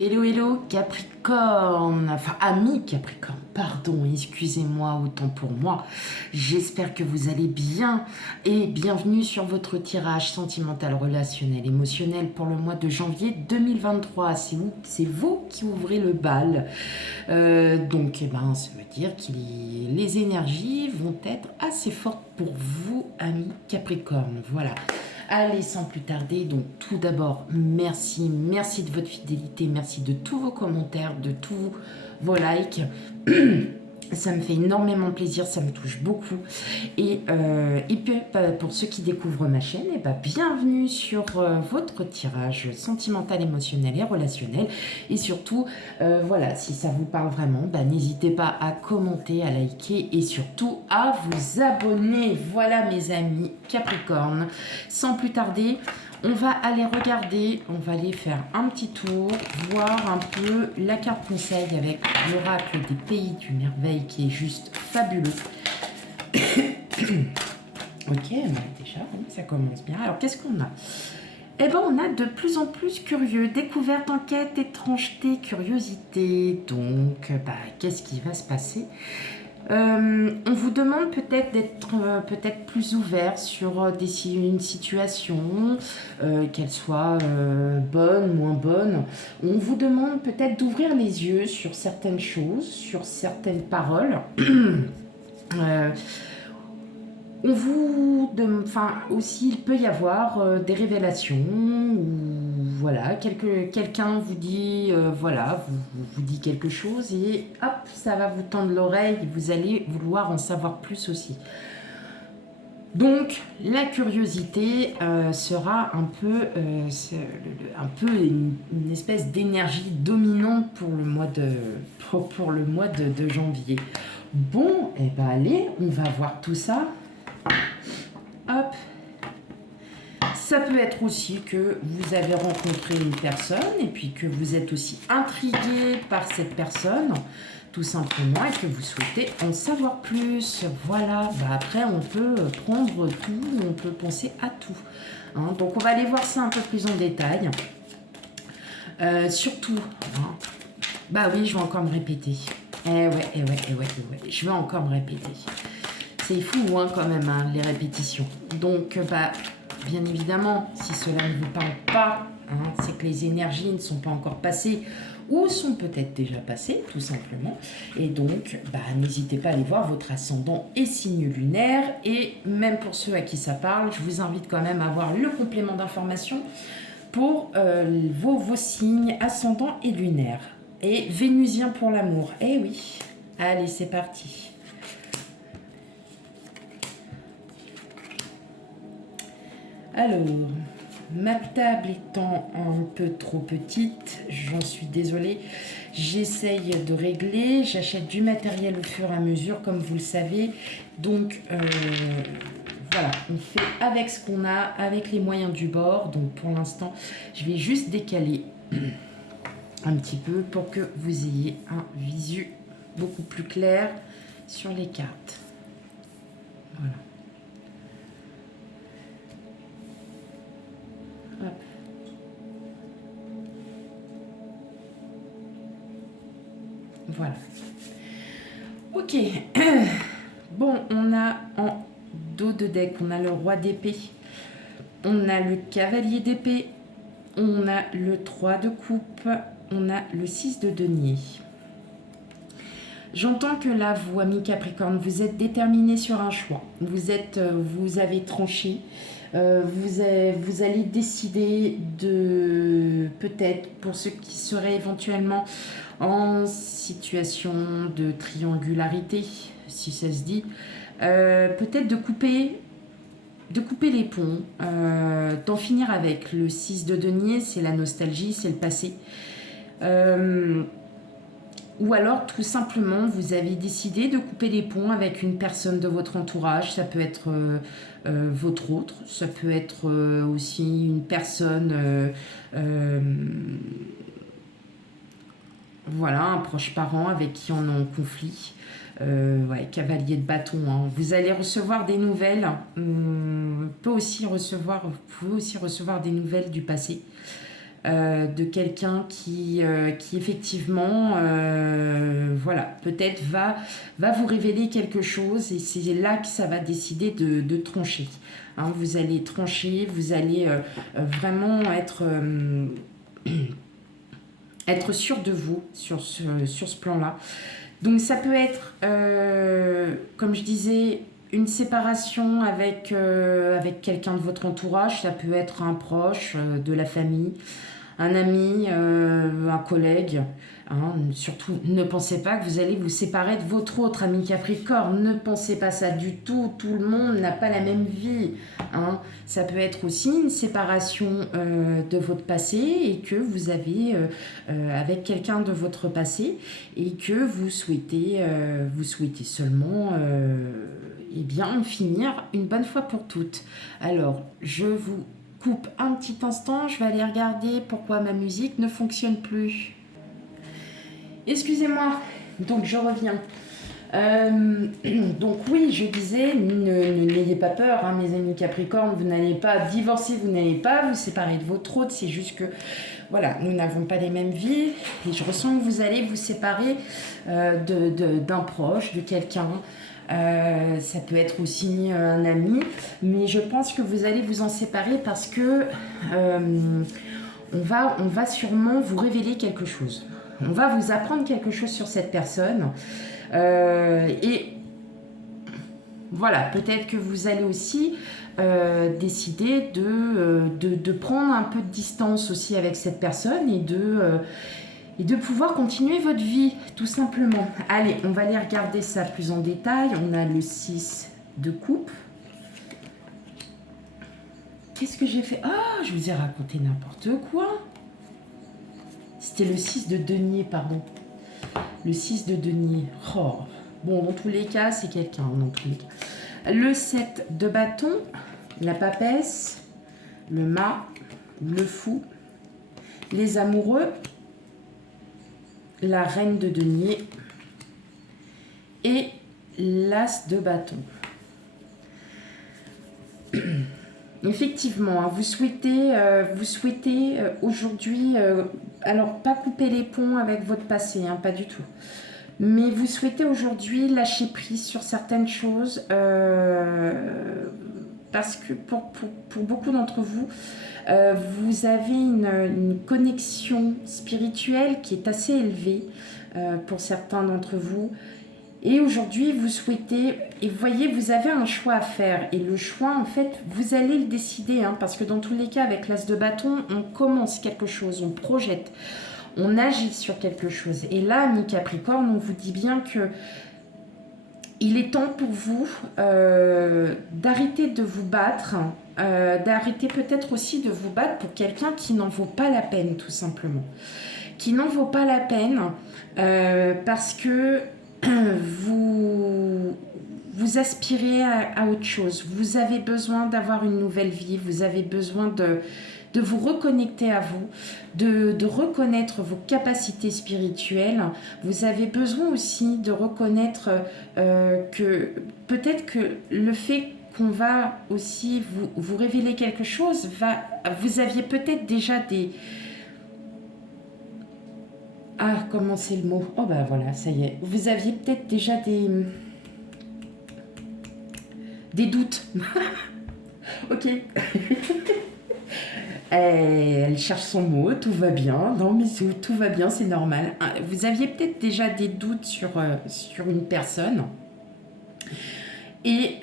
Hello, hello, Capricorne, enfin ami Capricorne, pardon, excusez-moi, autant pour moi. J'espère que vous allez bien et bienvenue sur votre tirage sentimental, relationnel, émotionnel pour le mois de janvier 2023. C'est vous qui ouvrez le bal. Donc, ça veut dire que les énergies vont être assez fortes pour vous, amis Capricorne. Voilà. Allez, sans plus tarder, donc tout d'abord, merci de votre fidélité, merci de tous vos commentaires, de tous vos likes. Ça me fait énormément plaisir, ça me touche beaucoup. Et puis, pour ceux qui découvrent ma chaîne, bienvenue sur votre tirage sentimental, émotionnel et relationnel. Et surtout, voilà, si ça vous parle vraiment, n'hésitez pas à commenter, à liker et surtout à vous abonner. Voilà mes amis Capricorne. Sans plus tarder, on va aller regarder, on va aller faire un petit tour, voir un peu la carte conseil avec l'oracle des pays du merveille qui est juste fabuleux. Ok, déjà, ça commence bien. Alors, qu'est-ce qu'on a? On a de plus en plus curieux. Découverte, enquête, étrangeté, curiosité. Donc, qu'est-ce qui va se passer? On vous demande peut-être d'être peut-être plus ouvert sur une situation, qu'elle soit bonne, moins bonne. On vous demande peut-être d'ouvrir les yeux sur certaines choses, sur certaines paroles. On vous aussi il peut y avoir des révélations ou voilà, quelqu'un vous dit vous dit quelque chose et hop, ça va vous tendre l'oreille, vous allez vouloir en savoir plus aussi. Donc la curiosité sera un peu une espèce d'énergie dominante pour le mois de janvier. Bon, allez, on va voir tout ça. Hop. Ça peut être aussi que vous avez rencontré une personne et puis que vous êtes aussi intrigué par cette personne, tout simplement, et que vous souhaitez en savoir plus. Voilà, après on peut prendre tout, on peut penser à tout. Hein. Donc on va aller voir ça un peu plus en détail. Surtout, oui, je vais encore me répéter. Je vais encore me répéter. C'est fou quand même, les répétitions. Donc, bien évidemment, si cela ne vous parle pas, c'est que les énergies ne sont pas encore passées ou sont peut-être déjà passées, tout simplement. Et donc, n'hésitez pas à aller voir votre ascendant et signe lunaire. Et même pour ceux à qui ça parle, je vous invite quand même à voir le complément d'information pour vos signes ascendant et lunaire. Et vénusien pour l'amour. Eh oui. Allez, c'est parti. Alors, ma table étant un peu trop petite, j'en suis désolée, j'essaye de régler, j'achète du matériel au fur et à mesure, comme vous le savez. Donc, voilà, on fait avec ce qu'on a, avec les moyens du bord. Donc, pour l'instant, je vais juste décaler un petit peu pour que vous ayez un visu beaucoup plus clair sur les cartes. Voilà. Hop. Voilà. Ok. Bon, on a en dos de deck, on a le roi d'épée, on a le cavalier d'épée, on a le 3 de coupe, on a le 6 de denier. J'entends que là, vous, amis Capricorne, vous êtes déterminé sur un choix. Vous avez tranché. Vous allez décider de, peut-être, pour ceux qui seraient éventuellement en situation de triangularité, si ça se dit, peut-être de couper les ponts, d'en finir avec. Le 6 de denier, c'est la nostalgie, c'est le passé. Ou alors, tout simplement, vous avez décidé de couper les ponts avec une personne de votre entourage. Ça peut être votre autre, ça peut être aussi une personne, voilà, un proche parent avec qui on est en conflit. Cavalier de bâton. Hein. Vous allez recevoir des nouvelles. Vous pouvez aussi recevoir des nouvelles du passé. de quelqu'un qui effectivement, voilà, peut-être va vous révéler quelque chose et c'est là que ça va décider de trancher. Hein, vous allez trancher, vous allez vraiment être sûr de vous sur ce plan-là. Donc ça peut être, comme je disais, une séparation avec quelqu'un de votre entourage, ça peut être un proche de la famille, un ami, un collègue. Hein. Surtout, ne pensez pas que vous allez vous séparer de votre autre ami Capricorne. Ne pensez pas ça du tout. Tout le monde n'a pas la même vie. Hein. Ça peut être aussi une séparation de votre passé et que vous avez avec quelqu'un de votre passé et que vous souhaitez seulement eh bien, finir une bonne fois pour toutes. Alors, je vous coupe un petit instant, je vais aller regarder pourquoi ma musique ne fonctionne plus. Excusez-moi, donc je reviens. Donc oui, je disais, n'ayez pas peur, hein, mes amis Capricorne, vous n'allez pas divorcer, vous n'allez pas vous séparer de votre autre, c'est juste que, voilà, nous n'avons pas les mêmes vies, et je ressens que vous allez vous séparer d'un proche, de quelqu'un. Ça peut être aussi un ami, mais je pense que vous allez vous en séparer parce que on va sûrement vous révéler quelque chose. On va vous apprendre quelque chose sur cette personne. Et voilà, peut-être que vous allez aussi décider de prendre un peu de distance aussi avec cette personne et de pouvoir continuer votre vie, tout simplement. Allez, on va aller regarder ça plus en détail. On a le 6 de coupe. Qu'est-ce que j'ai fait? Ah, je vous ai raconté n'importe quoi. C'était le 6 de denier, pardon. Le 6 de denier. Oh. Bon, dans tous les cas, c'est quelqu'un, dans tous les cas. Le 7 de bâton, la papesse, le mât, le fou, les amoureux, la reine de denier et l'as de bâton. Effectivement, hein, vous souhaitez aujourd'hui, alors pas couper les ponts avec votre passé, hein, pas du tout. Mais vous souhaitez aujourd'hui lâcher prise sur certaines choses parce que pour beaucoup d'entre vous, vous avez une connexion spirituelle qui est assez élevée pour certains d'entre vous. Et aujourd'hui, vous souhaitez, et vous voyez, vous avez un choix à faire. Et le choix, en fait, vous allez le décider, hein, parce que dans tous les cas, avec l'as de bâton, on commence quelque chose, on projette, on agit sur quelque chose. Et là, ami Capricorne, on vous dit bien que il est temps pour vous d'arrêter de vous battre, d'arrêter peut-être aussi de vous battre pour quelqu'un qui n'en vaut pas la peine, tout simplement. Qui n'en vaut pas la peine parce que vous aspirez à autre chose. Vous avez besoin d'avoir une nouvelle vie, vous avez besoin de vous reconnecter à vous, de reconnaître vos capacités spirituelles. Vous avez besoin aussi de reconnaître que peut-être que le fait qu'on va aussi vous révéler quelque chose, vous aviez peut-être déjà des... Ah, comment c'est le mot? Oh bah voilà, ça y est. Vous aviez peut-être déjà des doutes. Ok. Elle cherche son mot, tout va bien. Non mais tout va bien, c'est normal. Vous aviez peut-être déjà des doutes sur une personne et,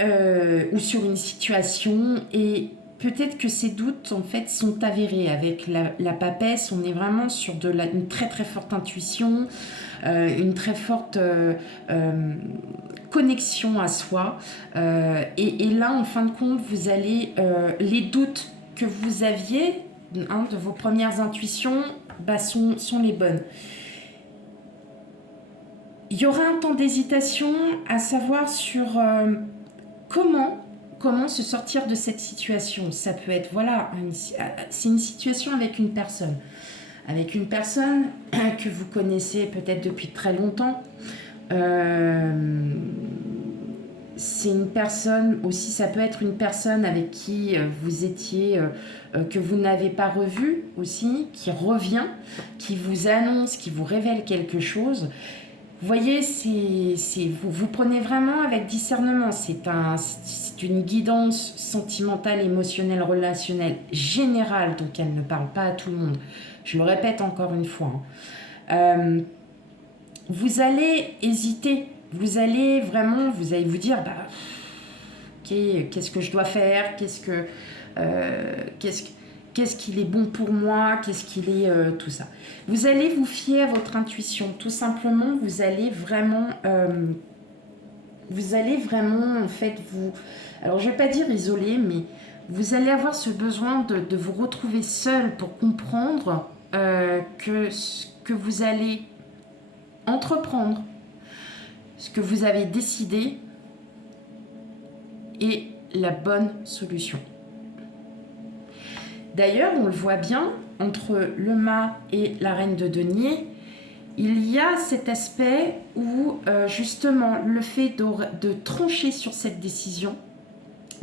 ou sur une situation et peut-être que ces doutes en fait sont avérés. Avec la papesse, on est vraiment sur une très très forte intuition, une très forte connexion à soi. Et là, en fin de compte, vous allez les doutes que vous aviez de vos premières intuitions sont les bonnes. Il y aura un temps d'hésitation à savoir sur comment se sortir de cette situation. Ça peut être, voilà, c'est une situation avec une personne. Avec une personne que vous connaissez peut-être depuis très longtemps. c'est une personne aussi, ça peut être une personne avec qui vous étiez, que vous n'avez pas revu aussi, qui revient, qui vous annonce, qui vous révèle quelque chose. Vous voyez, vous prenez vraiment avec discernement. C'est une guidance sentimentale, émotionnelle, relationnelle, générale, donc elle ne parle pas à tout le monde. Je le répète encore une fois. Vous allez hésiter. Vous allez vous dire, bah, ok, qu'est-ce que je dois faire, qu'est-ce qu'il est bon pour moi, qu'est-ce qu'il est tout ça. Vous allez vous fier à votre intuition, tout simplement. Vous allez vraiment en fait alors je vais pas dire isoler, mais vous allez avoir ce besoin de vous retrouver seul pour comprendre que ce que vous allez entreprendre, ce que vous avez décidé est la bonne solution. D'ailleurs, on le voit bien, entre le mât et la reine de denier, il y a cet aspect où justement le fait de trancher sur cette décision,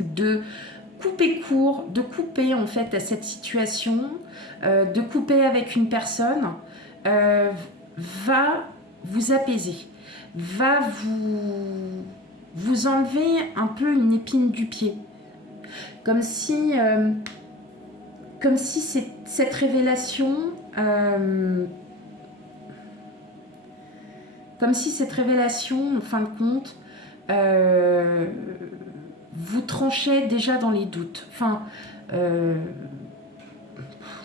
de couper court, de couper en fait à cette situation, de couper avec une personne, va vous apaiser, va vous enlever un peu une épine du pied. Comme si cette révélation, en fin de compte, vous tranchait déjà dans les doutes. Enfin, je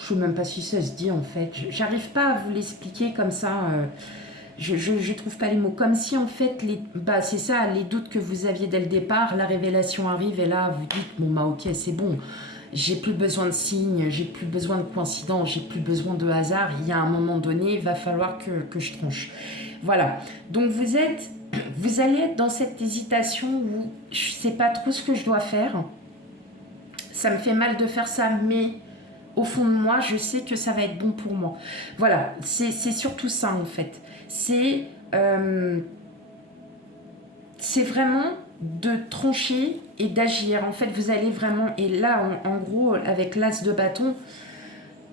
ne sais même pas si ça se dit en fait. J'arrive pas à vous l'expliquer comme ça. Je trouve pas les mots. Comme si en fait, c'est ça, les doutes que vous aviez dès le départ, la révélation arrive et là vous dites bon bah ok c'est bon. J'ai plus besoin de signes, j'ai plus besoin de coïncidence, j'ai plus besoin de hasard. Il y a un moment donné, il va falloir que je tranche. Voilà. Donc vous allez être dans cette hésitation où je sais pas trop ce que je dois faire. Ça me fait mal de faire ça, mais au fond de moi, je sais que ça va être bon pour moi. Voilà. C'est surtout ça en fait. C'est vraiment de trancher et d'agir. En fait, vous allez vraiment, et là, en gros, avec l'as de bâton,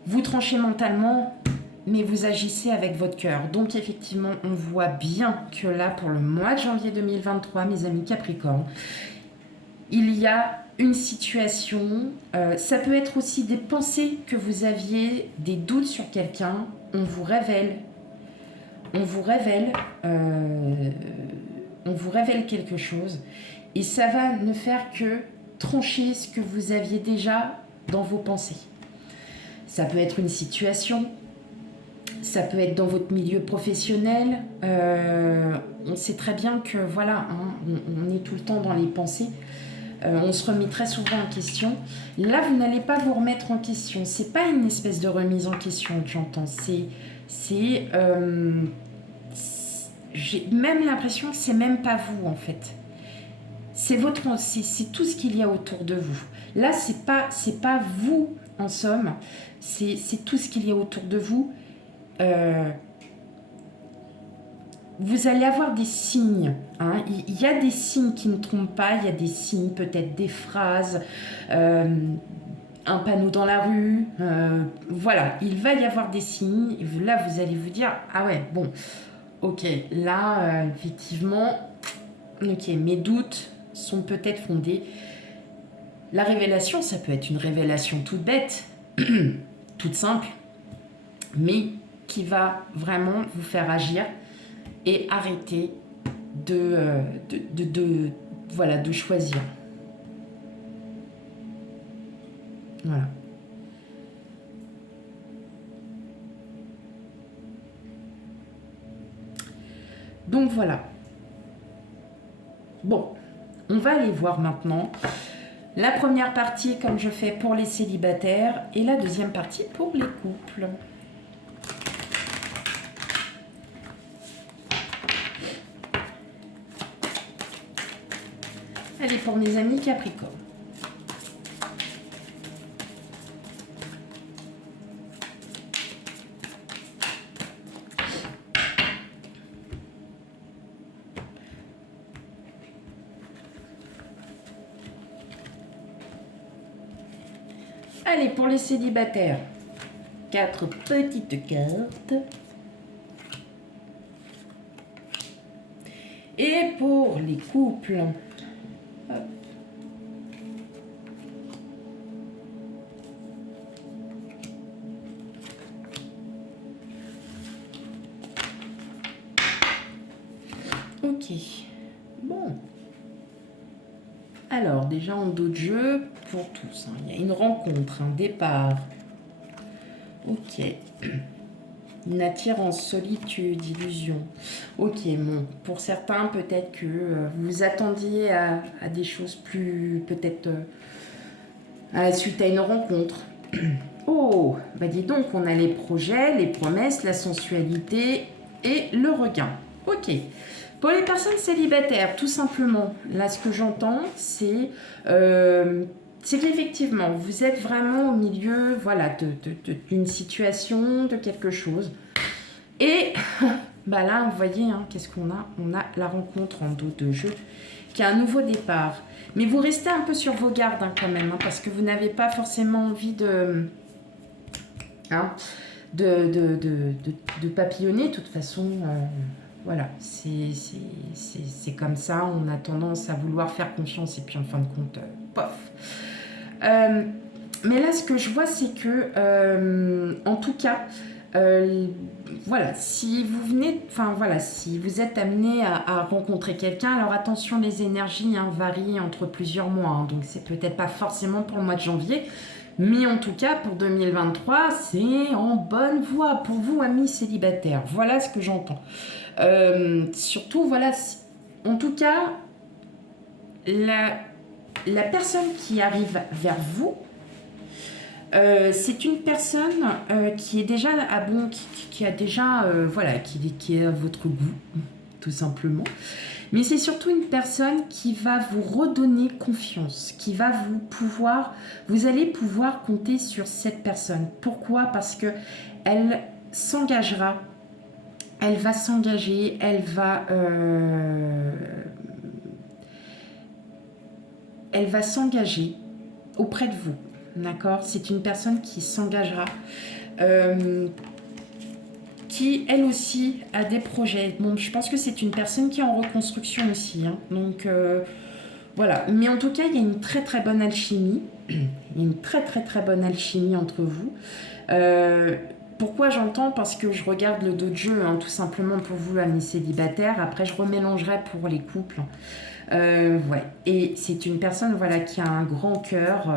vous tranchez mentalement, mais vous agissez avec votre cœur. Donc, effectivement, on voit bien que là, pour le mois de janvier 2023, mes amis Capricorne, il y a une situation, ça peut être aussi des pensées que vous aviez, des doutes sur quelqu'un, on vous révèle quelque chose et ça va ne faire que trancher ce que vous aviez déjà dans vos pensées. Ça peut être une situation, ça peut être dans votre milieu professionnel. On sait très bien que voilà, on est tout le temps dans les pensées. On se remet très souvent en question. Là, vous n'allez pas vous remettre en question. C'est pas une espèce de remise en question que j'entends. J'ai même l'impression que c'est même pas vous en fait. C'est tout ce qu'il y a autour de vous. Là, c'est pas vous en somme. C'est tout ce qu'il y a autour de vous. Vous allez avoir des signes. Hein. Il y a des signes qui ne trompent pas. Il y a des signes, peut-être des phrases, un panneau dans la rue. Voilà, il va y avoir des signes. Et là, vous allez vous dire, ah ouais, bon, ok, là, effectivement, ok, mes doutes sont peut-être fondés. La révélation, ça peut être une révélation toute bête, toute simple, mais qui va vraiment vous faire agir et arrêter de choisir. Voilà. Donc voilà. Bon, on va aller voir maintenant la première partie comme je fais pour les célibataires et la deuxième partie pour les couples. Allez, pour mes amis Capricorne. Allez, pour les célibataires, 4 petites cartes. Et pour les couples, hop. Ok, bon. Alors, déjà en dos de jeu, pour tous, hein, il y a une rencontre, un départ. Ok. Une attirance, solitude, illusion. Ok, bon, pour certains, peut-être que vous vous attendiez à des choses plus, peut-être, suite à une rencontre. Oh, bah dis donc, on a les projets, les promesses, la sensualité et le regain. Ok. Pour les personnes célibataires, tout simplement, là, ce que j'entends, c'est qu'effectivement, vous êtes vraiment au milieu, voilà, d'une situation, de quelque chose. Et bah là, vous voyez, hein, qu'est-ce qu'on a? On a la rencontre en dos de jeu, qui a un nouveau départ. Mais vous restez un peu sur vos gardes, hein, quand même, hein, parce que vous n'avez pas forcément envie de... Hein, de papillonner, de toute façon... Voilà, c'est comme ça, on a tendance à vouloir faire confiance et puis en fin de compte, pof. Mais là, ce que je vois, c'est que, en tout cas, voilà, si vous venez, enfin voilà, si vous êtes amené à rencontrer quelqu'un, alors attention, les énergies varient entre plusieurs mois, hein, donc c'est peut-être pas forcément pour le mois de janvier, mais en tout cas, pour 2023, c'est en bonne voie pour vous, amis célibataires. Voilà ce que j'entends. Surtout, voilà, en tout cas, la personne qui arrive vers vous, c'est une personne qui est déjà qui a déjà, voilà, qui est à votre goût, tout simplement. Mais c'est surtout une personne qui va vous redonner confiance, qui va vous allez pouvoir compter sur cette personne. Pourquoi? Parce que elle s'engagera. Elle va s'engager, elle va s'engager auprès de vous, d'accord? C'est une personne qui s'engagera, qui elle aussi a des projets. Bon, je pense que c'est une personne qui est en reconstruction aussi, hein, donc voilà. Mais en tout cas, il y a une très très bonne alchimie, il y a une très très très bonne alchimie entre vous. Pourquoi j'entends? Parce que je regarde le dos de jeu, hein, tout simplement pour vous, amis célibataires. Après, je remélangerai pour les couples. Ouais. Et c'est une personne, voilà, qui a un grand cœur.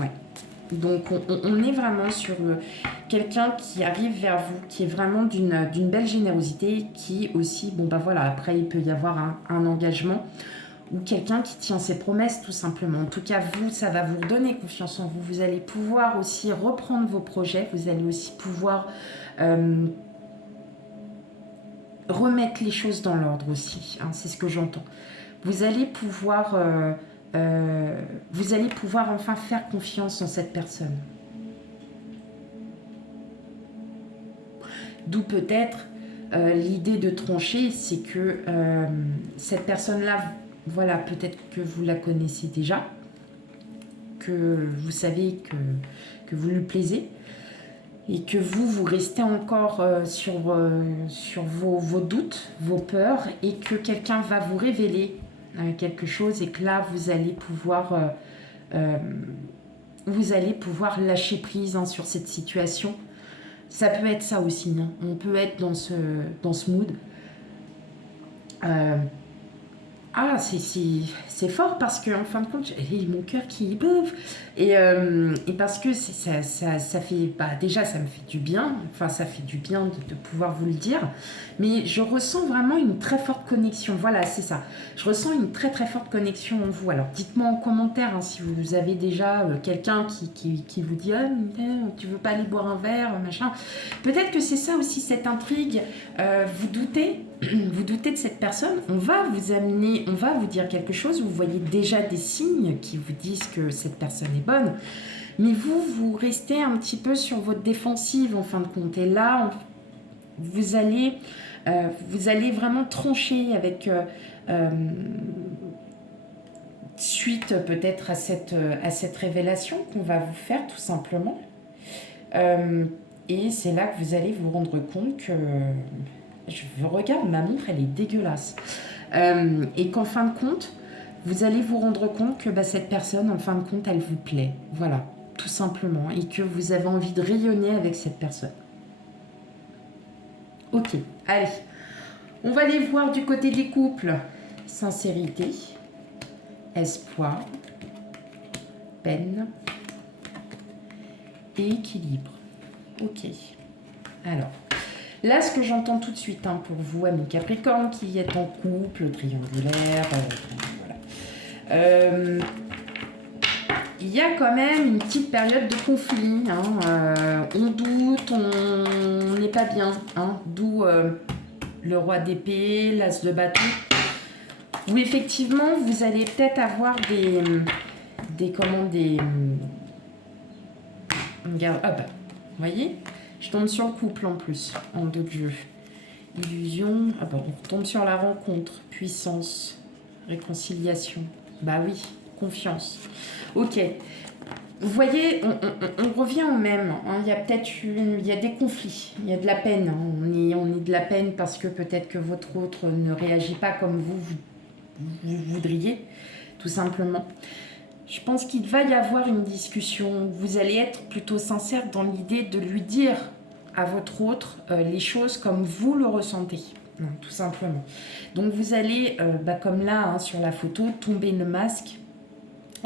Ouais. Donc, on est vraiment sur quelqu'un qui arrive vers vous, qui est vraiment d'une belle générosité, qui aussi, bon, bah voilà, après, il peut y avoir un engagement ou quelqu'un qui tient ses promesses, tout simplement. En tout cas, vous, ça va vous redonner confiance en vous. Vous allez pouvoir aussi reprendre vos projets. Vous allez aussi pouvoir remettre les choses dans l'ordre aussi. Hein, c'est ce que j'entends. Vous allez pouvoir enfin faire confiance en cette personne. D'où peut-être l'idée de trancher, c'est que cette personne-là, voilà, peut-être que vous la connaissez déjà, que vous savez que vous lui plaisez, et que vous restez encore sur vos doutes, vos peurs, et que quelqu'un va vous révéler quelque chose, et que là, vous allez pouvoir lâcher prise, hein, sur cette situation. Ça peut être ça aussi, hein. On peut être dans ce mood. C'est fort parce que en fin de compte, j'ai mon cœur qui bouffe et parce que ça fait, bah, déjà ça me fait du bien, enfin ça fait du bien de pouvoir vous le dire, mais je ressens vraiment une très forte connexion. Voilà, c'est ça. Je ressens une très très forte connexion en vous. Alors dites-moi en commentaire, hein, si vous avez déjà quelqu'un qui vous dit tu veux pas aller boire un verre, machin. Peut-être que c'est ça aussi cette intrigue. Vous doutez de cette personne, on va vous dire quelque chose, vous voyez déjà des signes qui vous disent que cette personne est bonne, mais vous restez un petit peu sur votre défensive en fin de compte, et là, vous allez vraiment trancher avec suite peut-être à cette révélation qu'on va vous faire tout simplement. Et c'est là que vous allez vous rendre compte que... Je regarde, ma montre, elle est dégueulasse. Et qu'en fin de compte, vous allez vous rendre compte que cette personne, en fin de compte, elle vous plaît. Voilà, tout simplement. Et que vous avez envie de rayonner avec cette personne. Ok, allez. On va aller voir du côté des couples. Sincérité, espoir, peine et équilibre. Ok. Alors, là, ce que j'entends tout de suite pour vous, amis Capricorne, qui êtes en couple, triangulaire, voilà. Il y a quand même une petite période de conflit. On doute, on n'est pas bien. D'où le roi d'épée, l'as de bâton. Où effectivement, vous allez peut-être avoir des regarde, hop, vous voyez, je tombe sur le couple en plus, en deux de jeu. Illusion, on tombe sur la rencontre, puissance, réconciliation. Bah oui, confiance. Ok, vous voyez, on revient au même. Il y a peut-être il y a des conflits, il y a de la peine. On est de la peine parce que peut-être que votre autre ne réagit pas comme vous voudriez, tout simplement. Je pense qu'il va y avoir une discussion. Vous allez être plutôt sincère dans l'idée de lui dire à votre autre les choses comme vous le ressentez, tout simplement. Donc vous allez, comme là sur la photo, tomber le masque.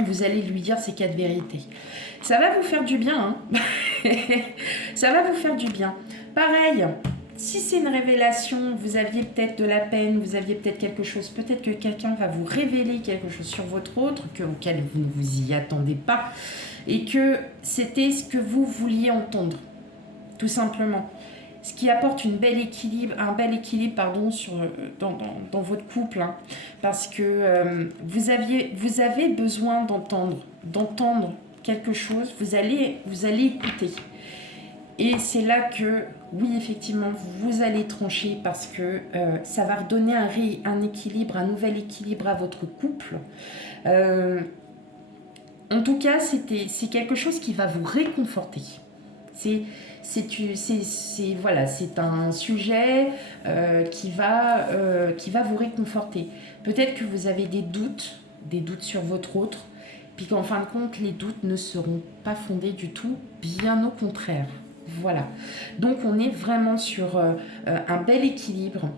Vous allez lui dire ces quatre vérités. Ça va vous faire du bien. Ça va vous faire du bien. Pareil. Si c'est une révélation, vous aviez peut-être de la peine, vous aviez peut-être quelque chose, peut-être que quelqu'un va vous révéler quelque chose sur votre autre, auquel vous ne vous y attendez pas, et que c'était ce que vous vouliez entendre, tout simplement. Ce qui apporte un bel équilibre dans votre couple, parce que vous avez besoin d'entendre quelque chose, vous allez écouter. Et c'est là que, oui, effectivement, vous allez trancher parce que ça va redonner un équilibre, un nouvel équilibre à votre couple. En tout cas, c'est quelque chose qui va vous réconforter. C'est un sujet qui va vous réconforter. Peut-être que vous avez des doutes sur votre autre, puis qu'en fin de compte, les doutes ne seront pas fondés du tout, bien au contraire. Voilà, donc on est vraiment sur un bel équilibre.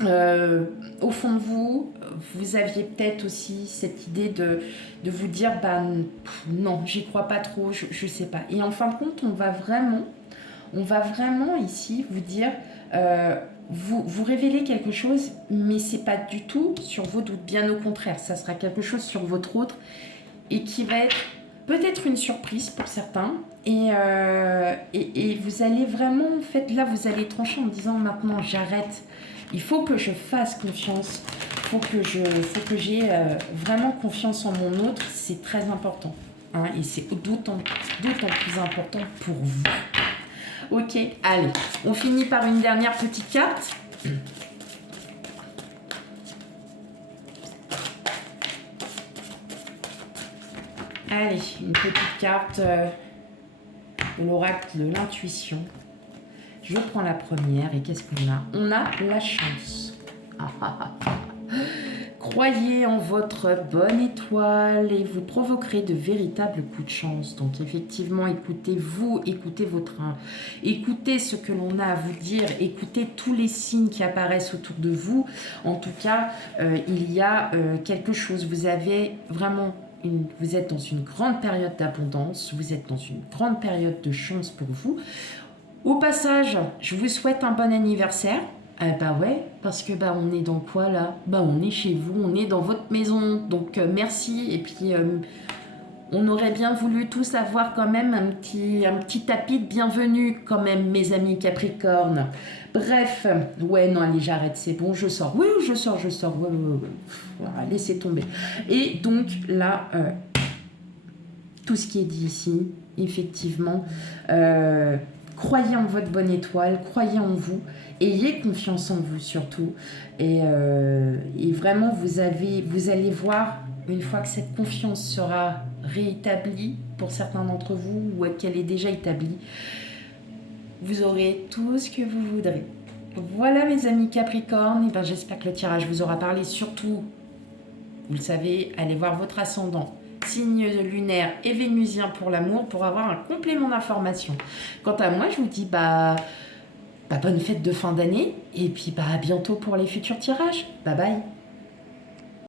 Au fond de vous, vous aviez peut-être aussi cette idée de vous dire non, j'y crois pas trop, je sais pas. Et en fin de compte, on va vraiment ici vous dire vous révélez quelque chose, mais c'est pas du tout sur vos doutes, bien au contraire, ça sera quelque chose sur votre autre et qui va être peut-être une surprise pour certains. Et vous allez vraiment, en fait, là, vous allez trancher en disant maintenant, j'arrête. Il faut que je fasse confiance. Il faut que j'ai vraiment confiance en mon autre. C'est très important. Et c'est d'autant plus important pour vous. Ok, allez. On finit par une dernière petite carte. Allez, une petite carte de l'oracle de l'intuition. Je prends la première et qu'est-ce qu'on a? On a la chance. Croyez en votre bonne étoile et vous provoquerez de véritables coups de chance. Donc effectivement, écoutez-vous, écoutez ce que l'on a à vous dire, écoutez tous les signes qui apparaissent autour de vous. En tout cas, il y a quelque chose. Vous avez vraiment... Vous êtes dans une grande période d'abondance, vous êtes dans une grande période de chance pour vous. Au passage, je vous souhaite un bon anniversaire. Ouais, parce que on est dans quoi là? On est chez vous, on est dans votre maison, donc merci. Et puis on aurait bien voulu tous avoir quand même un petit tapis de bienvenue quand même, mes amis Capricorne. Bref, ouais, non, allez, j'arrête, c'est bon, je sors. Oui, je sors, ouais, laissez tomber. Et donc là, tout ce qui est dit ici, effectivement, croyez en votre bonne étoile, croyez en vous, ayez confiance en vous surtout. Et vraiment, vous allez voir une fois que cette confiance sera réétablie pour certains d'entre vous ou qu'elle est déjà établie, vous aurez tout ce que vous voudrez. Voilà mes amis Capricorne, et j'espère que le tirage vous aura parlé. Surtout, vous le savez, allez voir votre ascendant, signe lunaire et vénusien pour l'amour pour avoir un complément d'information. Quant à moi, je vous dis bonne fête de fin d'année et puis à bientôt pour les futurs tirages. Bye bye.